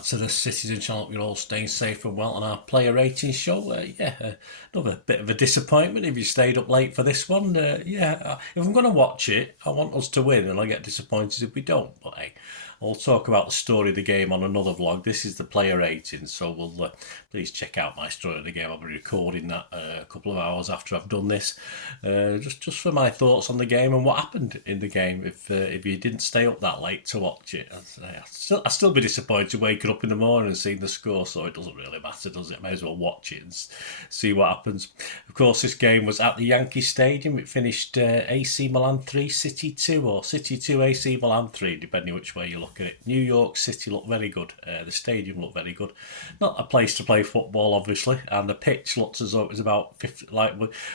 back to the Citizen channel. You're all staying safe and well on our player rating show. Another bit of a disappointment if you stayed up late for this one. If I'm going to watch it, I want us to win, and I get disappointed if we don't. But hey, I'll talk about the story of the game on another vlog. This is the player rating, so we'll please check out my story of the game. I'll be recording that a couple of hours after I've done this, just for my thoughts on the game and what happened in the game. If you didn't stay up that late to watch it, I'd still be disappointed waking up in the morning and seeing the score. So it doesn't really matter, does it? May as well watch it and see what happens. Of course, this game was at the Yankee Stadium. It finished AC Milan 3, City 2, or City 2, AC Milan 3, depending which way you look at it. New York City looked very good. The stadium looked very good. Not a place to play football, obviously, and the pitch looked as though it was about 50, like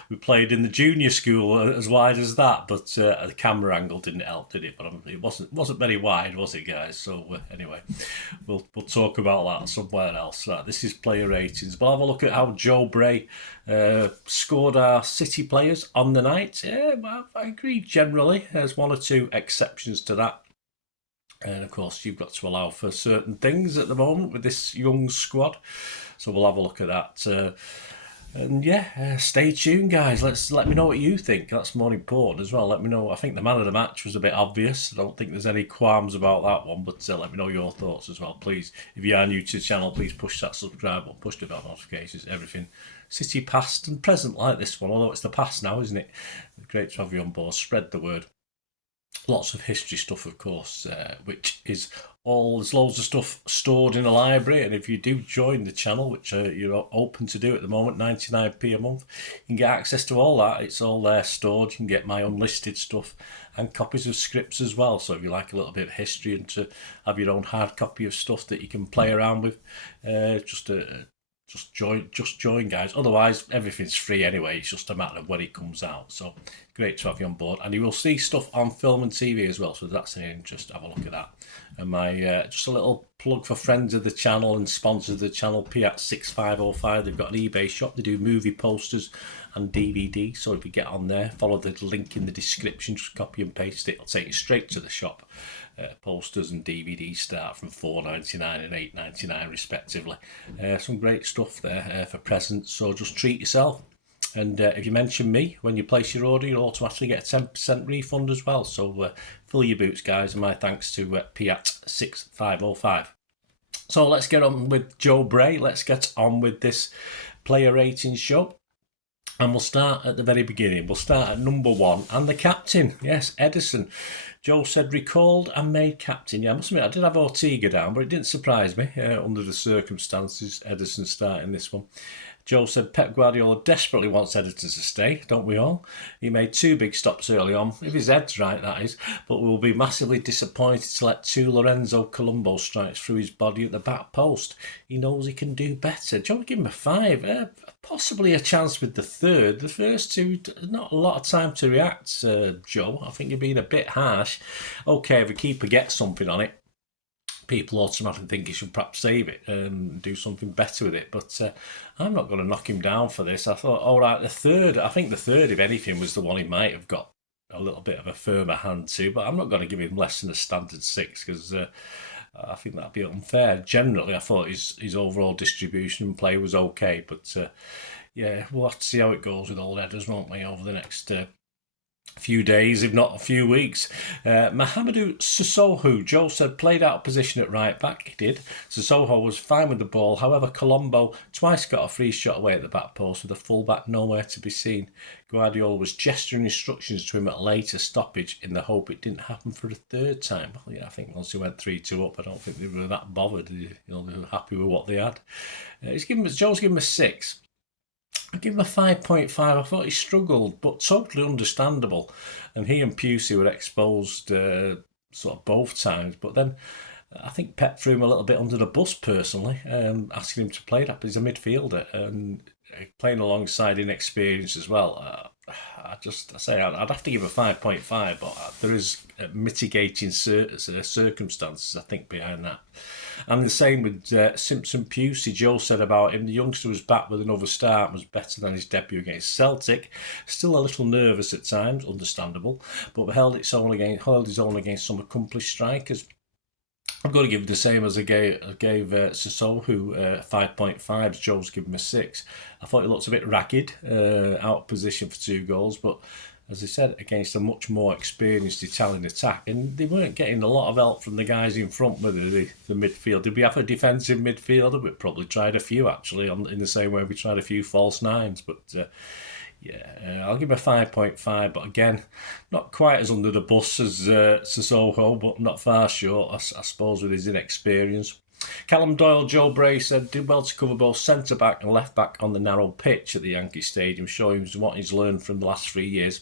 we played in the junior school, as wide as that. But the camera angle didn't help, did it? But it wasn't very wide, was it, guys? So anyway, we'll talk about that somewhere else. This is player ratings. We'll have a look at how Joe Bray scored our City players on the night. Yeah, well, I agree generally. There's one or two exceptions to that. And of course, you've got to allow for certain things at the moment with this young squad. So we'll have a look at that. Stay tuned, guys. Let me know what you think. That's more important as well. Let me know. I think the man of the match was a bit obvious. I don't think there's any qualms about that one, but let me know your thoughts as well, please. If you are new to the channel, please push that subscribe button, push the bell notifications, everything. City past and present like this one, although it's the past now, isn't it? Great to have you on board. Spread the word. Lots of history stuff, of course, which is there's loads of stuff stored in a library. And if you do join the channel, which you're open to do at the moment, 99p a month, you can get access to all that. It's all there stored. You can get my unlisted stuff and copies of scripts as well. So if you like a little bit of history and to have your own hard copy of stuff that you can play around with, just join, guys. Otherwise, everything's free anyway. It's just a matter of when it comes out. So great to have you on board, and you will see stuff on film and TV as well. So if that's any interest, have a look at that. And my just a little plug for friends of the channel and sponsors of the channel, Kippax 6505. They've got an eBay shop. They do movie posters and DVD. So if you get on there, follow the link in the description. Just copy and paste it. It'll take you straight to the shop. Posters and DVDs start from $4.99 and $8.99 respectively. Some great stuff there for presents, so just treat yourself. And if you mention me when you place your order, you'll automatically get a 10% refund as well. So fill your boots, guys, and my thanks to Piat 6505. So let's get on with Joe Bray. Let's get on with this player ratings show. And we'll start at the very beginning. We'll start at number 1. And the captain, yes, Ederson. Joe said recalled and made captain. Yeah, I must admit, I did have Ortega down, but it didn't surprise me under the circumstances, Ederson starting this one. Joe said Pep Guardiola desperately wants Ederson to stay, don't we all? He made 2 big stops early on, if his head's right, that is, but we'll be massively disappointed to let 2 Lorenzo Colombo strikes through his body at the back post. He knows he can do better. Joe, give him a 5. Possibly a chance with the 3rd. The first 2, not a lot of time to react, Joe. I think you're being a bit harsh. Okay, if a keeper gets something on it, people automatically think he should perhaps save it and do something better with it. But I'm not going to knock him down for this. I thought, all right, the 3rd, I think the 3rd, if anything, was the one he might have got a little bit of a firmer hand to. But I'm not going to give him less than a standard 6 because I think that'd be unfair. Generally, I thought his overall distribution and play was okay. But we'll have to see how it goes with old Edders, won't we, over the next few days, if not a few weeks. Mahamadou Sissoko, Joe said, played out of position at right back. He did. Sissoko was fine with the ball. However, Colombo twice got a free shot away at the back post with the fullback nowhere to be seen. Guardiola was gesturing instructions to him at a later stoppage in the hope it didn't happen for a 3rd time. Well, yeah, I think once he went 3-2 up, I don't think they were that bothered. They were happy with what they had. Joe's given him a 6. I give him a 5.5. I thought he struggled, but totally understandable. And he and Pusey were exposed sort of both times. But then I think Pep threw him a little bit under the bus personally, asking him to play that. But he's a midfielder and playing alongside inexperience as well. I'd have to give a 5.5, but there is mitigating circumstances, I think, behind that. And the same with Simpson Pusey. Joe said about him, the youngster was back with another start, was better than his debut against Celtic. Still a little nervous at times, understandable, but held his own against some accomplished strikers. I've got to give the same as I gave Sissoko 5.5. Joe's given him a 6. I thought he looked a bit ragged, out of position for 2 goals, but as I said, against a much more experienced Italian attack, and they weren't getting a lot of help from the guys in front with the midfield. Did we have a defensive midfielder? We probably tried a few actually, in the same way we tried a few false nines, but. I'll give him a 5.5, but again, not quite as under the bus as Sissoko, but not far short, I suppose, with his inexperience. Callum Doyle, Joe Bray said, did well to cover both centre-back and left-back on the narrow pitch at the Yankee Stadium, showing what he's learned from the last 3 years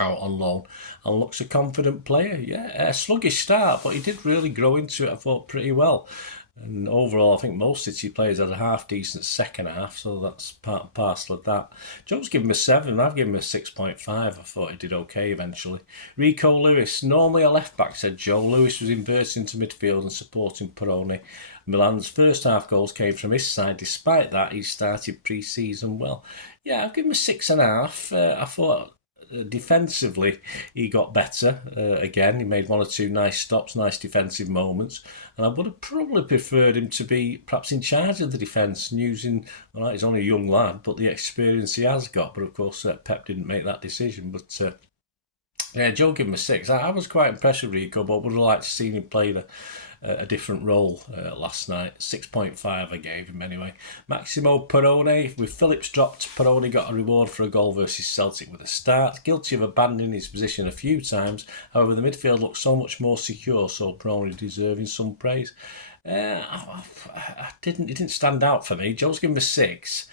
out on loan, and looks a confident player. Yeah, a sluggish start, but he did really grow into it, I thought, pretty well. And overall, I think most City players had a half-decent second half, so that's part and parcel of that. Joe's given him a 7, I've given him a 6.5. I thought he did okay eventually. Rico Lewis, normally a left-back, said Joe. Lewis was inverted into midfield and supporting Peroni. Milan's first half goals came from his side. Despite that, he started pre-season well. Yeah, I've given him a 6.5. I thought defensively he got better. Again, he made 1 or 2 nice stops, nice defensive moments, and I would have probably preferred him to be perhaps in charge of the defence and using, well, he's only a young lad, but the experience he has got. But of course Pep didn't make that decision. But yeah, Joe gave him a 6. I was quite impressed with Rico, but would have liked to see him play a different role last night. 6.5 I gave him anyway. Massimo Peroni, with Phillips dropped, Peroni got a reward for a goal versus Celtic with a start. Guilty of abandoning his position a few times. However, the midfield looked so much more secure, so Peroni deserving some praise. It didn't stand out for me. Joe's given him a 6.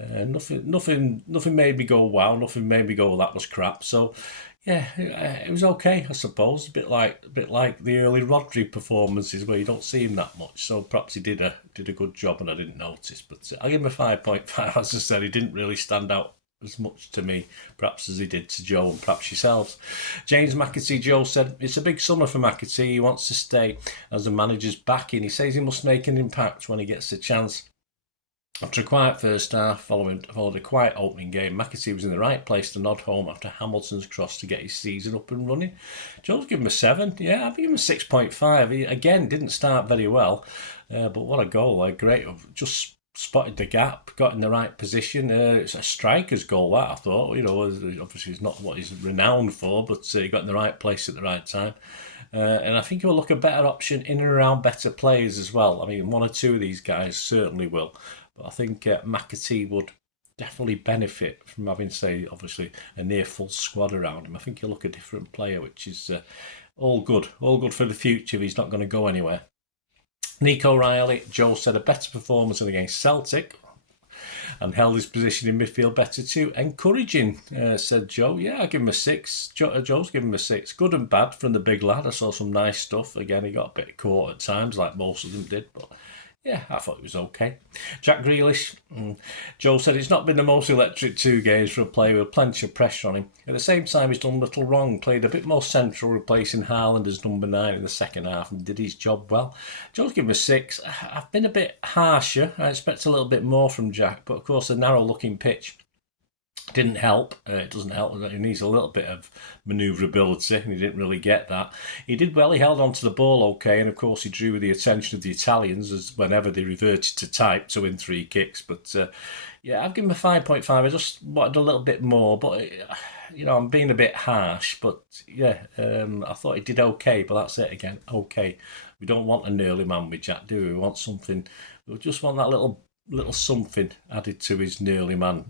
Nothing made me go wow. Nothing made me go that was crap. So yeah, it was okay, I suppose. A bit like the early Rodri performances where you don't see him that much. So perhaps he did a good job and I didn't notice. But I'll give him a 5.5. As I said, he didn't really stand out as much to me, perhaps as he did to Joe and perhaps yourselves. James McAtee, Joe said, it's a big summer for McAtee. He wants to stay as the manager's backing. He says he must make an impact when he gets the chance. After a quiet first half, followed a quiet opening game, McAtee was in the right place to nod home after Hamilton's cross to get his season up and running. Joe's given him a 7. Yeah, I've given him a 6.5. He, again, didn't start very well, but what a goal. Great. Just spotted the gap, got in the right position. It's a striker's goal, that, I thought. Obviously it's not what he's renowned for, but he got in the right place at the right time. And I think he'll look a better option in and around better players as well. I mean, 1 or 2 of these guys certainly will. But I think McAtee would definitely benefit from having, say, obviously a near full squad around him. I think he'll look a different player, which is all good for the future if he's not going to go anywhere. Nico Riley, Joe said, a better performance than against Celtic and held his position in midfield better too. Encouraging, said Joe. Yeah, I'll give him a 6. Joe's given him a 6. Good and bad from the big lad. I saw some nice stuff. Again, he got a bit caught at times, like most of them did, but yeah, I thought it was okay. Jack Grealish, Joe said it's not been the most electric 2 games for a player with plenty of pressure on him. At the same time, he's done little wrong, played a bit more central, replacing Haaland as number 9 in the second half and did his job well. Joe's given him a 6. I've been a bit harsher. I expect a little bit more from Jack, but of course the narrow-looking pitch didn't help. It doesn't help. He needs a little bit of manoeuvrability, and he didn't really get that. He did well. He held on to the ball okay, and of course he drew the attention of the Italians as whenever they reverted to type to win 3 kicks. But yeah, I've given him a 5.5. I just wanted a little bit more, but I'm being a bit harsh. But yeah, I thought he did okay. But that's it again. Okay, we don't want an early man with Jack, do we? We want something. We just want that little something added to his nearly man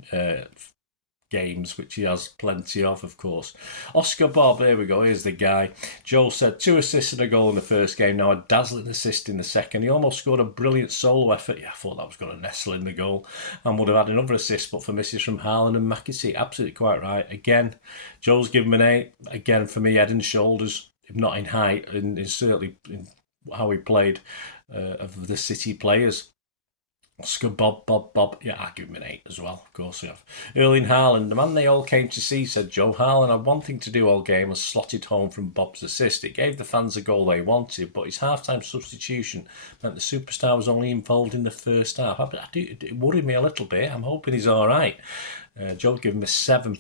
games, which he has plenty of course. Oscar Bob, here we go, here's the guy. Joe said 2 assists and a goal in the first game, now a dazzling assist in the second. He almost scored a brilliant solo effort. Yeah, I thought that was going to nestle in the goal and would have had another assist, but for misses from Haaland and McAtee. Absolutely quite right. Again, Joe's given him an 8. Again, for me, head and shoulders, if not in height, and certainly in how he played, of the City players. Oscar Bob. Yeah, I give him an 8 as well, of course we have. Erling Haaland, the man they all came to see, said Joe. Haaland had one thing to do all game and slotted home from Bob's assist. It gave the fans a goal they wanted, but his half-time substitution meant the superstar was only involved in the first half. It worried me a little bit. I'm hoping he's all right. Joe gave him a 7.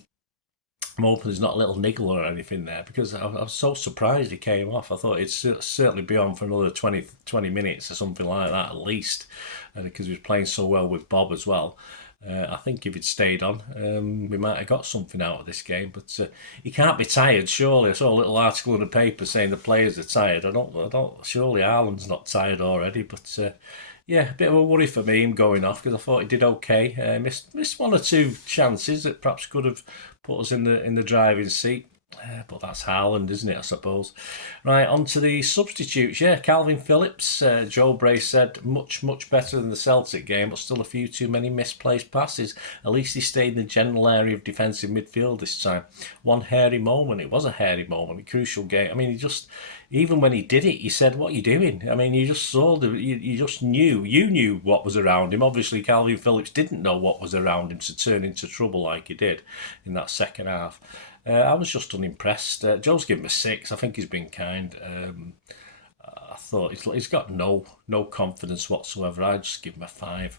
I'm hoping there's not a little niggle or anything there, because I was so surprised he came off. I thought he'd certainly be on for another 20 minutes or something like that at least, because he was playing so well with Bob as well. I think if he'd stayed on, we might have got something out of this game. But he can't be tired, surely. I saw a little article in the paper saying the players are tired. I don't. Surely Ireland's not tired already. But yeah, a bit of a worry for me him going off, because I thought he did okay. Missed one or two chances that perhaps could have put us in the driving seat. But that's Haaland, isn't it, I suppose? Right, on to the substitutes. Yeah, Calvin Phillips, Joe Bray said, much, much better than the Celtic game, but still a few too many misplaced passes. At least he stayed in the general area of defensive midfield this time. One hairy moment. It was a hairy moment, a crucial game. I mean, even when he did it, he said, "What are you doing?" I mean, you just saw you just knew, you knew what was around him. Obviously, Calvin Phillips didn't know what was around him to turn into trouble like he did in that second half. I was just unimpressed. Joe's given him a 6. I think he's been kind. I thought he's got no confidence whatsoever. I'd just give him a 5.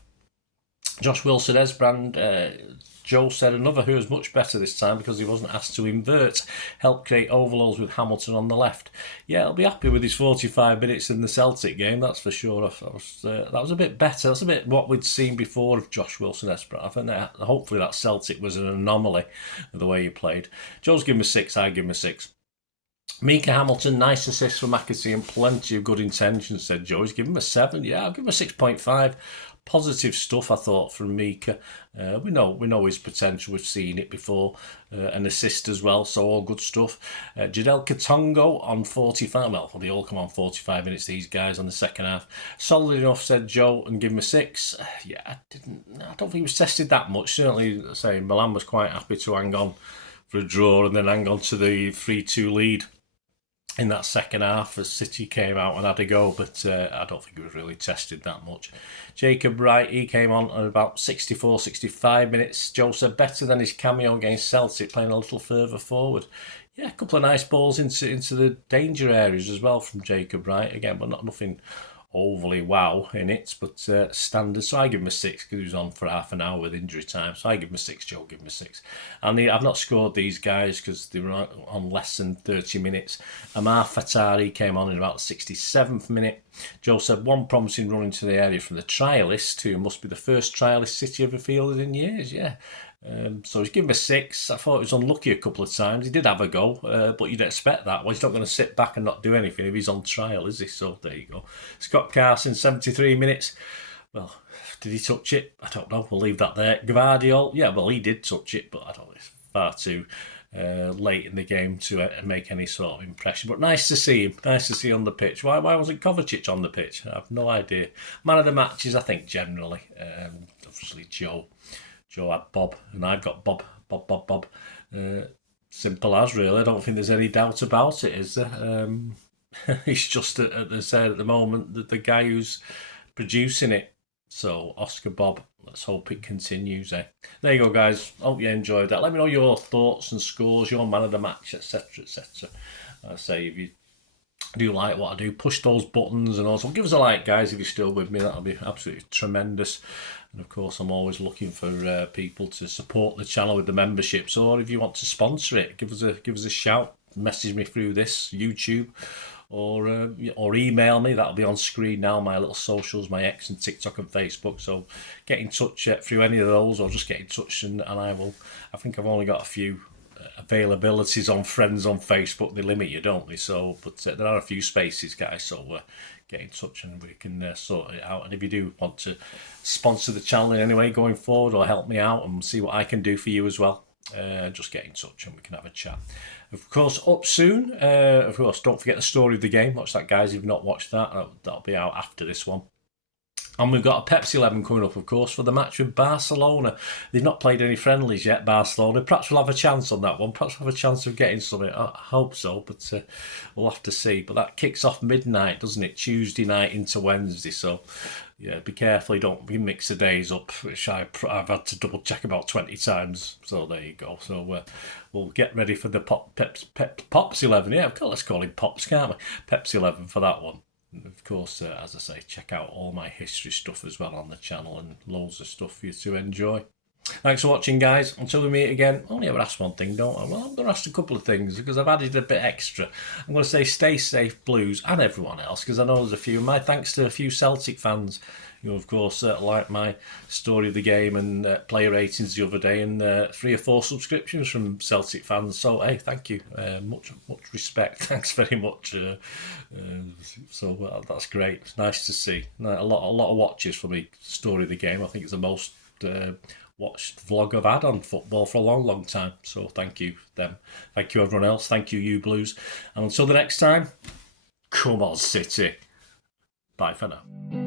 Josh Wilson-Esbrand, Joe said another who was much better this time because he wasn't asked to invert, helped create overloads with Hamilton on the left. Yeah, I'll be happy with his 45 minutes in the Celtic game, that's for sure. That was a bit better. That's a bit what we'd seen before of Josh Wilson-Esbrand. I think hopefully that Celtic was an anomaly of the way he played. Joe's given him a 6, I give him a 6. Mika Hamilton, nice assist from McAtee and plenty of good intentions, said Joe. He's given him a 7. Yeah, I'll give him a 6.5. Positive stuff, I thought, from Mika. We know his potential. We've seen it before. An assist as well, so all good stuff. Jadel Katongo on 45. Well, they all come on 45 minutes, these guys, on the second half. Solid enough, said Joe, and give him a 6. Yeah, I don't think he was tested that much. Certainly, say Milan was quite happy to hang on for a draw and then hang on to the 3-2 lead in that second half as City came out and had a go, but I don't think he was really tested that much. Jacob Wright, he came on at about 64, 65 minutes. Joe said better than his cameo against Celtic, playing a little further forward. Yeah, a couple of nice balls into the danger areas as well from Jacob Wright. Again, but nothing overly wow in it, but standard. So I give him a 6 because he was on for half an hour with injury time. So I give him a 6, Joe give him a 6. And I've not scored these guys because they were on less than 30 minutes. Amar Fatari came on in about the 67th minute. Joe said one promising run into the area from the trialist, who must be the first trialist City ever fielded in years. Yeah. So he's given him a 6. I thought he was unlucky a couple of times. He did have a go, but you'd expect that. Well, he's not going to sit back and not do anything if he's on trial, is he? So there you go. Scott Carson, 73 minutes. Well, did he touch it? I don't know. We'll leave that there. Gvardiol, yeah, well, he did touch it, but I don't know. It's far too late in the game to make any sort of impression. But nice to see him. Nice to see him on the pitch. Why wasn't Kovacic on the pitch? I have no idea. Man of the matches, I think, generally. Obviously, Joe had Bob, and I've got Bob. Simple as, really. I don't think there's any doubt about it, is there? He's just, at the moment, the guy who's producing it. So, Oscar Bob, let's hope it continues. There you go, guys. Hope you enjoyed that. Let me know your thoughts and scores, your man of the match, etc., etc. I say, if you do like what I do, push those buttons and also give us a like, guys, if you're still with me. That'll be absolutely tremendous. And of course, I'm always looking for people to support the channel with the memberships, or if you want to sponsor it, give us a shout. Message me through this YouTube, or email me. That'll be on screen now. My little socials, my X and TikTok and Facebook. So get in touch through any of those, or just get in touch and I will. I think I've only got a few availabilities on friends on Facebook. They limit you, don't they? So, but there are a few spaces, guys. So get in touch and we can sort it out. And if you do want to sponsor the channel in any way going forward, or help me out and see what I can do for you as well, just get in touch and we can have a chat. Of course, up soon. Of course, don't forget the story of the game. Watch that, guys. If you've not watched that, that'll be out after this one. And we've got a Pepsi 11 coming up, of course, for the match with Barcelona. They've not played any friendlies yet, Barcelona. Perhaps we'll have a chance on that one. Perhaps we'll have a chance of getting something. I hope so, but we'll have to see. But that kicks off midnight, doesn't it? Tuesday night into Wednesday. So, yeah, be careful you don't mix the days up, which I've had to double check about 20 times. So there you go. So we'll get ready for the Pops 11. Yeah, let's call him Pops, can't we? Pepsi 11 for that one. Of course, as I say, check out all my history stuff as well on the channel, and loads of stuff for you to enjoy. Thanks for watching, guys. Until we meet again, I only ever ask one thing, don't I? Well, I'm going to ask a couple of things because I've added a bit extra. I'm going to say stay safe, Blues, and everyone else, because I know there's a few. My thanks to a few Celtic fans who, of course, liked my story of the game and player ratings the other day, and 3 or 4 subscriptions from Celtic fans. So, hey, thank you. Much respect. Thanks very much. That's great. It's nice to see. A lot of watches for me. Story of the game. I think it's the most watched vlog I've had on football for a long time. So thank you them. Thank you everyone else. Thank you Blues. And until the next time, come on City. Bye for now.